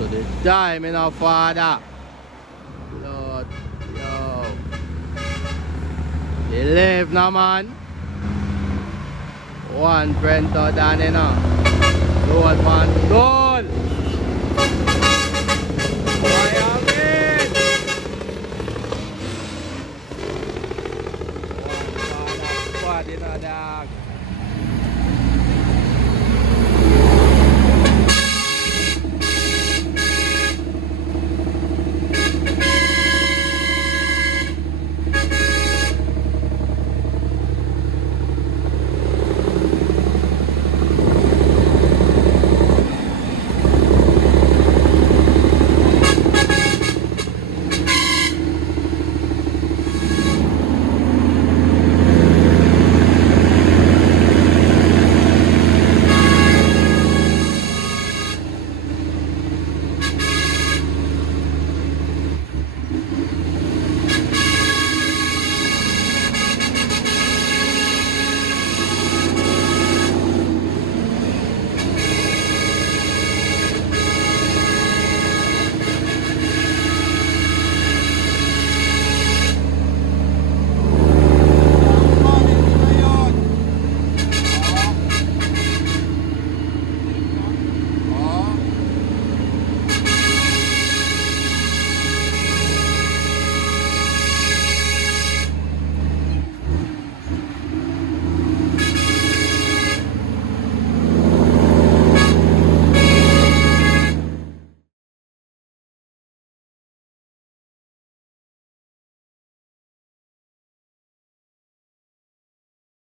to the time, you know, Father. Lord, yo. They live now, man. One friend to Danny now. Lord, man. Go!